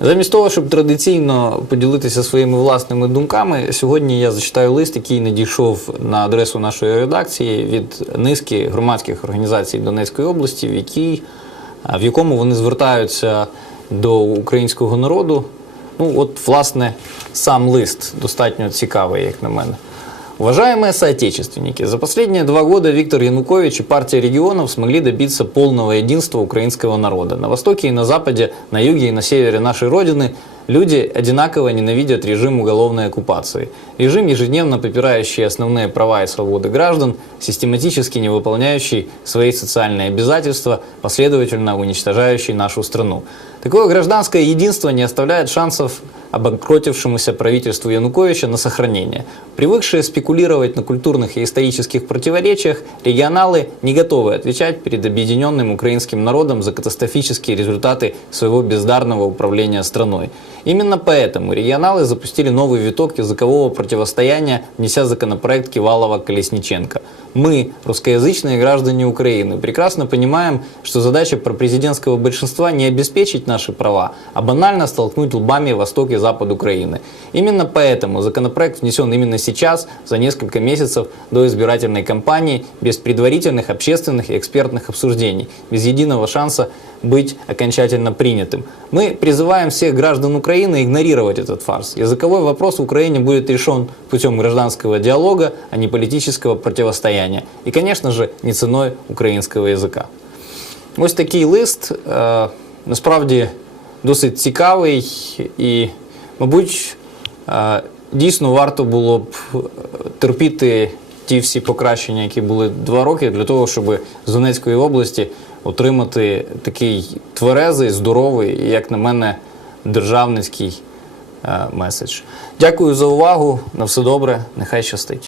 Замість того, щоб традиційно поділитися своїми власними думками, сьогодні я зачитаю лист, який надійшов на адресу нашої редакції від низки громадських організацій Донецької області, в, якій, в якому вони звертаються до українського народу. Ну, от, власне, сам лист достатньо цікавий, як на мене. Уважаемые соотечественники, за последние два года Виктор Янукович и партия регионов смогли добиться полного единства украинского народа. На востоке и на западе, на юге и на севере нашей Родины люди одинаково ненавидят режим уголовной оккупации. Режим, ежедневно попирающий основные права и свободы граждан, систематически не выполняющий свои социальные обязательства, последовательно уничтожающий нашу страну. Такое гражданское единство не оставляет шансов обанкротившемуся правительству Януковича на сохранение. Привыкшие спекулировать на культурных и исторических противоречиях, регионалы не готовы отвечать перед объединенным украинским народом за катастрофические результаты своего бездарного управления страной. Именно поэтому регионалы запустили новый виток языкового противостояния, внеся законопроект Кивалова-Колесниченко. Мы, русскоязычные граждане Украины, прекрасно понимаем, что задача пропрезидентского большинства не обеспечить наши права, а банально столкнуть лбами Восток и Запад Украины. Именно поэтому законопроект внесен именно сейчас, за несколько месяцев до избирательной кампании, без предварительных общественных и экспертных обсуждений, без единого шанса быть окончательно принятым. Мы призываем всех граждан Украины игнорировать этот фарс. Языковой вопрос в Украине будет решен путем гражданского диалога, а не политического противостояния. И, конечно же, не ценой українського язика. Ось такий лист, е, насправді досить цікавий і, Мабуть, дійсно варто було б е, терпіти ті всі покращення, які були два роки, для того, щоб з Донецької області отримати такий тверезий, здоровий і, як на мене, державницький е, меседж. Дякую за увагу. На все добре. Нехай щастить.